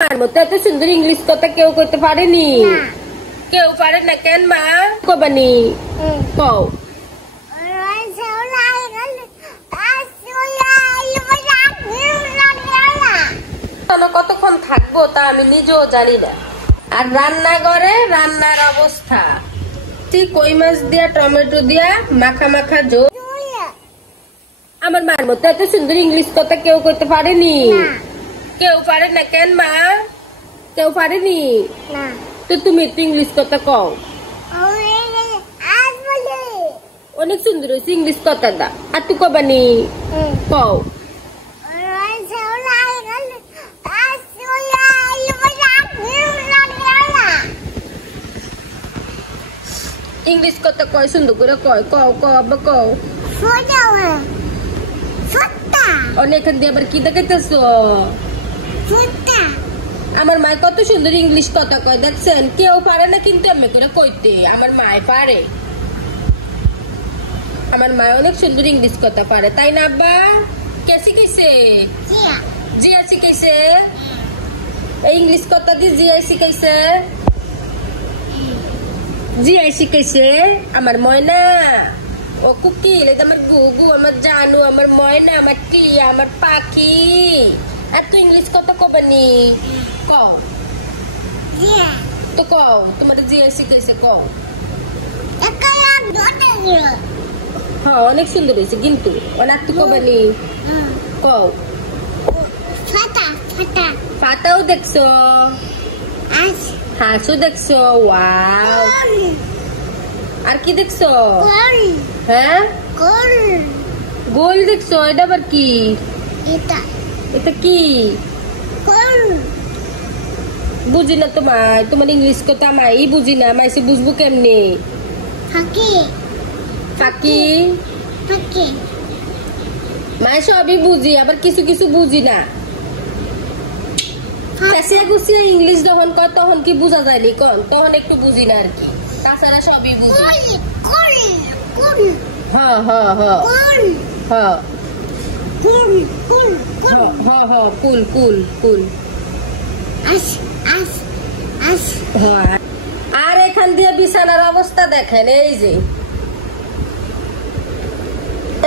আমার মতো এত সুন্দর ইংলিশ কথা কেউ কইতে পারেনি। কেউ পারে না কেন মা? কবানি কও। কতক্ষণ থাকবো তা আমি নিজেও জানি না। আর রান্নাঘরে রান্নার অবস্থা ঠিক কই মাছ দিয়া টমেটো দিয়া মাখা মাখা ঝোল। আমার মার মতো এত সুন্দর ইংলিশ কথা কেউ কইতে পারেনি। কেউ পারে না কেন মা? কেউ পারেনি তো তুমি একটু ইংলিশ কথা কও। অনেক সুন্দর হয়েছে ইংলিশ কথাটা। আর তুই কবানি কও। ইংলিশ কথা কয় সুন্দর করে কয় কও কও আব্বা কও। অনেক দিয়ে আবার কি দেখাইতেছ? আমার মা কত সুন্দর ইংলিশ কথা কয় দেখছেন। কেউ পারে না কিন্তু আমি করে কইতে, আমার মায় পারে। আমার মা অনেক সুন্দর ইংলিশ কথা পারে তাই না আব্বা? কে শিখাইছে? জিয়া শিখাইছে। এই ইংলিশ কথা দিয়ে জিয়া শিখাইছে। জিয়া শিখাইছে আমার ময়না। ও কুকিল, এটা আমার গুগু, আমার জানু, আমার ময়না, আমার টিয়া, আমার পাখি। আর তুই ইংলিশ কথা কবানি কও তো কও। তোমার জিয়া শিখাইছে কও। হ্যাঁ অনেক সুন্দর হয়েছে কিন্তু অনেক তুই কবানি কও। ফাটাও দেখছো, হাঁসও দেখছো। ওয়াও। আর কি দেখছো? হ্যাঁ গোল দেখছো। এটা আবার কি? এটা কি বুঝি না তোমায়। তোমার ইংলিশ কথা আমি বুঝি না। মাইসে বুঝবো কেমনে? ফাঁকি মাই সবই বুঝি, আবার কিছু কিছু বুঝি না। গুছিয়ে ইংলিশ যখন কয় তখন কি বুঝা যায়নি কোন, তখন একটু বুঝি না আর কি। তাছাড়া সবই বুঝি। হ্যাঁ হ্যাঁ হ্যাঁ হ্যাঁ হ্যাঁ হ্যাঁ কুল কুল কুল। আর এখান দিয়ে বিছানার অবস্থা দেখেন। এই যে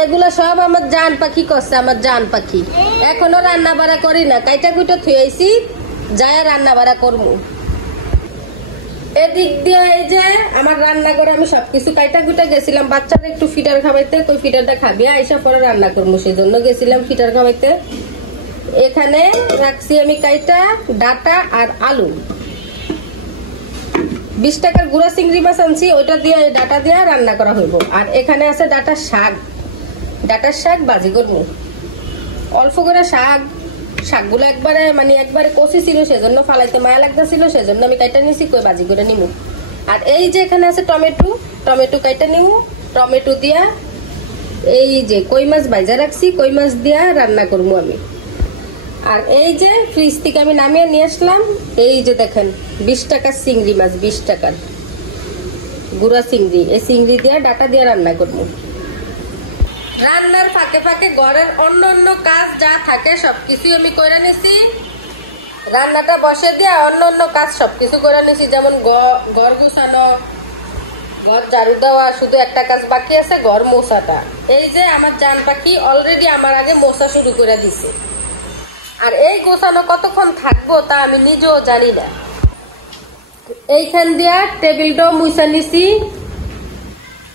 এগুলো সব আমার জান পাখি করছে। আমার জান পাখি এখনো রান্না বাড়া করি না। কাইটা কুইটা থুয়েছি, যায় রান্না বাড়া করবো। এদিক দিয়ে এই যে আমার রান্না করে আমি সবকিছু কাইটা কুইটা গেছিলাম বাচ্চারা একটু ফিটার খাওয়াইতে। কই ফিটারটা খাবি আইসা পরে রান্না করবো, সেই জন্য গেছিলাম ফিটার খাওয়াইতে। এখানে রাখছি আমি কাইটা ডাটা আর আলু। 20 টাকার গুঁড়া চিংড়ি মাছ আনছি, ওইটা দিয়ে ডাটা দিয়ে রান্না করা হইব। আর এখানে আছে ডাটার শাক। ডাটার শাক ভাজি করবো। অল্প করে শাকগুলো একবারে একবারে কষি ছিল, সেজন্য ফালাইতে মায়া লাগতেছিল, সেজন্য আমি কাইটা নিছি। কই ভাজি করে নিমু। আর এই যে এখানে আছে টমেটো কাইটা নিমু। টমেটো দিয়া এই যে কই মাছ ভাজা রাখছি, কই মাছ দিয়া রান্না করবো আমি। আর এই যে ফ্রিজ থেকে আমি নামিয়ে নিয়ে আসলাম, এই যে দেখেন 20 টাকার চিংড়ি মাছ, 20 টাকার গুঁড়া চিংড়ি। এই চিংড়ি দিয়া ডাটা দিয়া রান্না করবো। রান্নার ফাঁকে ফাঁকে ঘরের অন্য অন্য কাজ যা থাকে সবকিছু আমি করে নিছি। রান্নাটা বসে দিয়া অন্য অন্য কাজ সবকিছু করে নিছি, যেমন ঘর গুছানো, ঘর ঝাড়ু দেওয়া। শুধু একটা কাজ বাকি আছে, ঘর মোছাটা। এই যে আমার জান পাখি অলরেডি আমার আগে মোছা শুরু করে দিছে। আর এই গোছানো কতক্ষণ থাকবো তা আমি নিজেও জানি না। এইখান দিয়া টেবিলটাও মুছা নিছি,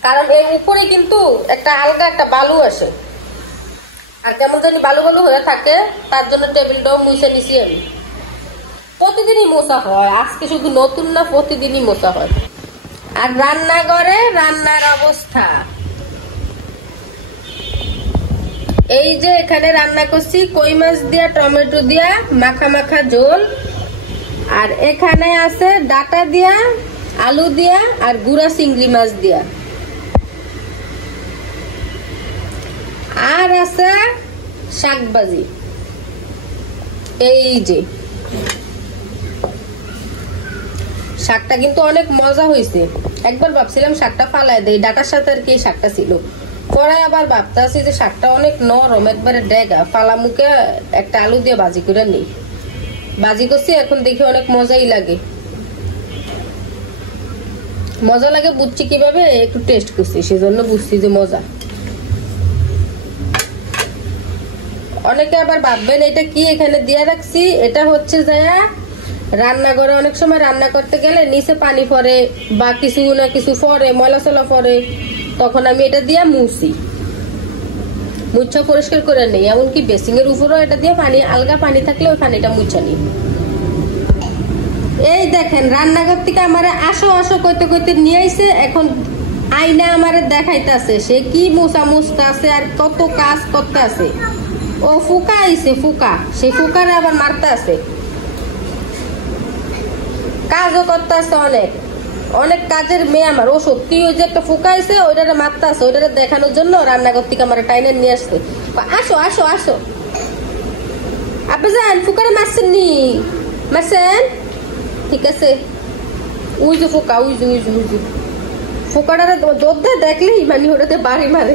কারণ এই উপরে কিন্তু একটা আলগা একটা বালু আসে, আর কেমন জানি বালু বালু হয়ে থাকে, তার জন্য টেবিলটাও মুছে নিছি আমি। প্রতিদিনই মোছা হয়, আজকে শুধু নতুন না, প্রতিদিনই মোছা হয়। আর রান্নাঘরে রান্নার অবস্থা এই যে এখানে রান্না করছি কই মাছ দিয়া টমেটো দিয়া মাখা মাখা ঝোল। আর এখানে আছে ডাটা দিয়া, আলু দিয়া আর গুঁড়া চিংড়ি মাছ দিয়া। আর আছে শাক ভাজি। এই যে শাকটা কিন্তু অনেক মজা হয়েছে। একবার ভাবছিলাম শাকটা ফালাই দেই, ডাটার সাথে আর কি শাকটা ছিল। পরে আবার ভাবতেছি যে শাকটা অনেক নরম, একবারে ডেগা, ফালা মুখে একটা আলু দিয়ে ভাজি করে নিই। বাজি করছি, এখন দেখি অনেক মজাই লাগে। মজা লাগে বুঝছি কিভাবে, একটু টেস্ট করছি সেজন্য বুঝছি যে মজা। অনেকে আবার ভাববেন এটা কি এখানে দিয়ে রাখছি, এটা হচ্ছে যায়া রান্নাঘরে অনেক সময় রান্না করতে গেলে নিচে পানি পড়ে বা কিছু না কিছু পরে, ময়লা চলা পরে, তখন আমি এটা দিয়ে মুছি, মুছা পরিষ্কার করে নেই। এমনকি বেসিং এর উপরেও এটা দিয়ে পানি, আলগা পানি থাকলে ওই পানিটা মুছা নিই। এই দেখেন রান্নাঘর থেকে আমারে আসো আসো কইতে কইতে নিয়ে আইছে, এখন আইনা আমারে দেখাইতেছে সে কি মোছা মুছতে আছে আর কত কাজ করতে আছে। ও ফুকা আইছে, ফুকা, সেই ফুকারে আবার মারতে আছে, কাজও করতে আছে অনেক, অনেক কাজের মেয়ে আমার। ও সত্যি ওই যে একটা ফুকা আইছে ওইটারে মারতে আছে, ওইটারে দেখানোর জন্য রান্নাঘর থেকে আমার টাইনে নিয়ে আসছে। আসো আসো আসো আপনি যান, ফুকারে মারছেন নি? মারছেন? ঠিক আছে, ওই যে ফুকা, ওই যে ফুকাটারে দোদ দেখলেই মানে ওটাতে বাড়ি মারে।